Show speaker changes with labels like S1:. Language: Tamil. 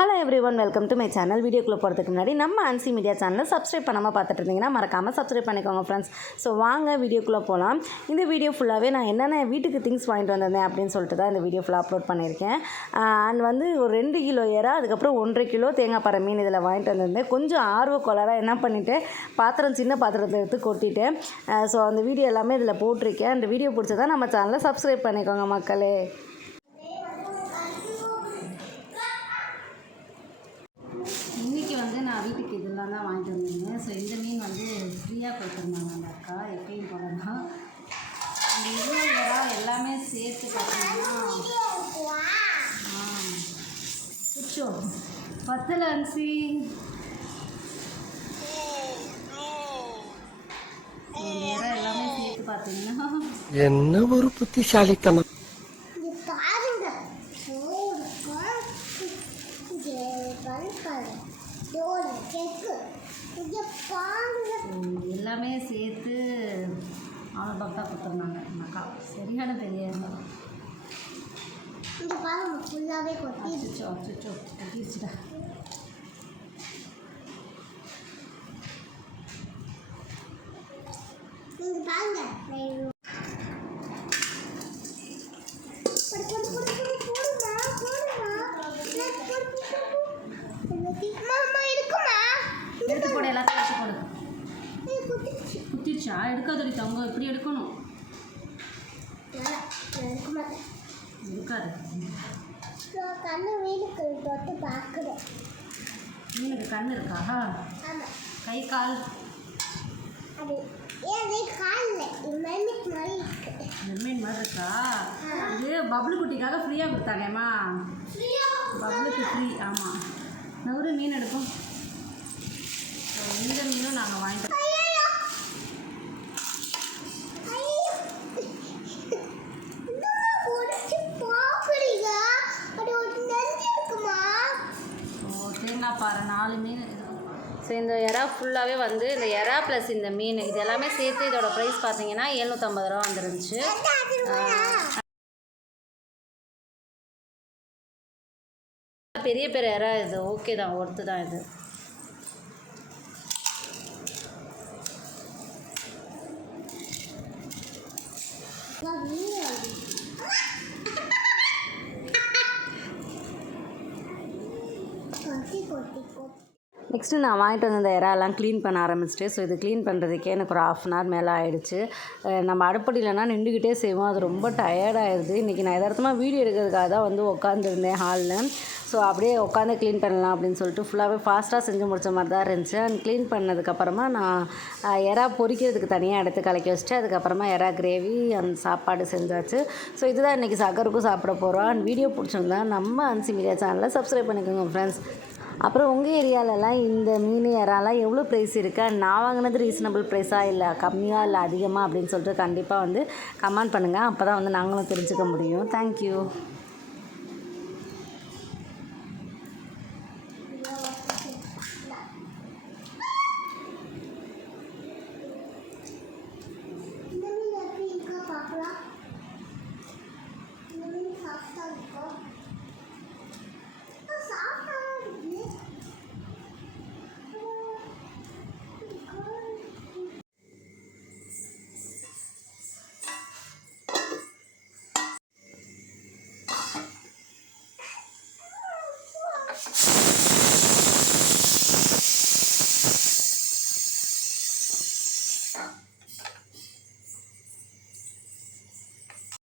S1: Hello everyone welcome to my channel வீடியோக்குள்ளே போகிறதுக்கு முன்னாடி நம்ம அன்சி மீடியா சேனலை சப்ஸ்கிரைப் பண்ணாமல் பார்த்துட்டு இருந்தீங்கன்னா மறக்காமல் சப்ஸ்கிரைப் பண்ணிக்கோங்க ஃப்ரெண்ட்ஸ் ஸோ வாங்க வீடியோக்குள்ளே போகலாம் இந்த வீடியோ ஃபுல்லாகவே நான் என்னென்ன வீட்டுக்கு திங்ஸ் வாங்கிட்டு வந்திருந்தேன் அப்படின்னு சொல்லிட்டு தான் இந்த வீடியோ ஃபுல்லாக அப்லோட் பண்ணியிருக்கேன். அண்ட் வந்து ஒரு ரெண்டு கிலோ ஏரா அதுக்கப்புறம் ஒன்றரை கிலோ தேங்காய் பாறை மீன் இதில் வாங்கிட்டு வந்திருந்தேன். கொஞ்சம் ஆர்வ கோளாறாக என்ன பண்ணிவிட்டேன் பாத்திரம் சின்ன பாத்திரத்தை எடுத்து கொட்டிட்டேன் ஸோ அந்த வீடியோ எல்லாமே இதில் போட்டிருக்கேன். அந்த வீடியோ பிடிச்சதான் நம்ம சேனலை சப்ஸ்கிரைப் பண்ணிக்கோங்க மக்களே. தான் வாங்கிட்டு வந்தீங்க. ஸோ இந்த மீன் வந்து ஃப்ரீயாக கொடுத்துருந்தாங்க அந்த அக்கா எப்பயும் போல தான் அந்த இவ்வளோ எல்லாமே சேர்த்து பார்த்தீங்கன்னா சுச்சோ பத்தில் அரிசி எல்லாமே சேர்த்து பார்த்தீங்கன்னா.
S2: என்ன ஒரு புத்திசாலித்தனம்
S3: இங்க பாருங்க சோறு பருப்பு இங்க பருப்பாரு சோறு கேக்கு இங்க பாருங்க
S1: ஸோ எல்லாமே சேர்த்து அவ்வளோ பக்தா கொடுத்துருந்தாங்க அக்கா. சரியான தெரியாது
S3: இங்க பாருங்க ஃபுல்லாவே கொட்டி.
S1: அச்சோ கட்டிடுச்சுடா
S3: இங்க பாருங்க நான் போடு, போடு, போடு, போடு, போடுமா, போடுமா. நான் போடு, போடு, போடு. எனக்கு- அம்மா, அம்மா, இருக்குமா? இங்க
S1: எடுத்து போடு எல்லாத்தையும் எடுத்து போடு. குத்திடுச்சா? எடுக்காதடி தங்க இப்படி எடுக்கணும்?
S3: நான் கண்ணு வீலுக்கு தொட்டு பார்க்குறேன்
S1: மீனுக்கு கண் இருக்கா? கை கால்?
S3: மெர்மிட் மாதிரி இருக்கு?
S1: இது பபுள் குட்டிக்காக ஃப்ரீயாக கொடுத்தாங்கம்மா பபுளுக்கு ஃப்ரீ ஆமாம் நவரு மீன் எடுப்போம். இந்த மீனும் நாங்கள் வாங்கிட்டு தேங்காய் பாறை நாலு மீன் ஸோ இந்த எறா ஃபுல்லாகவே வந்து இந்த எறா ப்ளஸ் இந்த மீன் இது எல்லாமே சேர்த்து இதோட ப்ரைஸ் பார்த்தீங்கன்னா எழுநூற்றம்பது ரூபா வந்துருந்துச்சு? பெரிய பெரிய எறா இது ஓகே தான் ஒர்த்து தான் இது.
S3: நான் மீன்
S1: நெக்ஸ்ட்டு நான் வாங்கிட்டு வந்த இந்த இறாலாம் க்ளீன் பண்ண ஆரம்பிச்சிட்டு ஸோ இது க்ளீன் பண்ணுறதுக்கே எனக்கு ஒரு ஆஃப் அன் ஹவர் மேலே ஆகிடுச்சு நம்ம அடுப்படியிலனா நின்றுக்கிட்டே செய்வோம். அது ரொம்ப டயர்டாயிருது இன்றைக்கி நான் எதார்த்தமாக வீடியோ எடுக்கிறதுக்காக தான் வந்து உட்காந்துருந்தேன் ஹாலில் ஸோ அப்படியே உட்காந்து க்ளீன் பண்ணலாம் அப்படின்னு சொல்லிட்டு ஃபுல்லாகவே ஃபாஸ்ட்டாக செஞ்சு முடிச்ச மாதிரி தான் இருந்துச்சு. அண்ட் க்ளீன் பண்ணதுக்கப்புறமா நான் எறா பொறிக்கிறதுக்கு தனியாக எடுத்து கலக்கி வச்சுட்டு அதுக்கப்புறமா எறா கிரேவி அந்த சாப்பாடு செஞ்சாச்சு. ஸோ இதுதான் இன்றைக்கி சக்கருக்கும் சாப்பிட போகிறோம் அண்ட் வீடியோ பிடிச்சிருந்தா நம்ம அன்சி மீடியா சேனலை சப்ஸ்கிரைப் பண்ணிக்கோங்க ஃப்ரெண்ட்ஸ் அப்புறம் உங்கள் ஏரியாலலாம் இந்த மீன் இறாலாம் எவ்வளோ ப்ரைஸ் இருக்கா? நான் வாங்கினது ரீசனபிள் ப்ரைஸாக இல்லை கம்மியாக இல்லை அதிகமாக அப்படின்னு சொல்லிட்டு கண்டிப்பாக வந்து கமெண்ட் பண்ணுங்கள் அப்போ தான் வந்து நாங்களும் தெரிஞ்சுக்க முடியும். தேங்க்யூ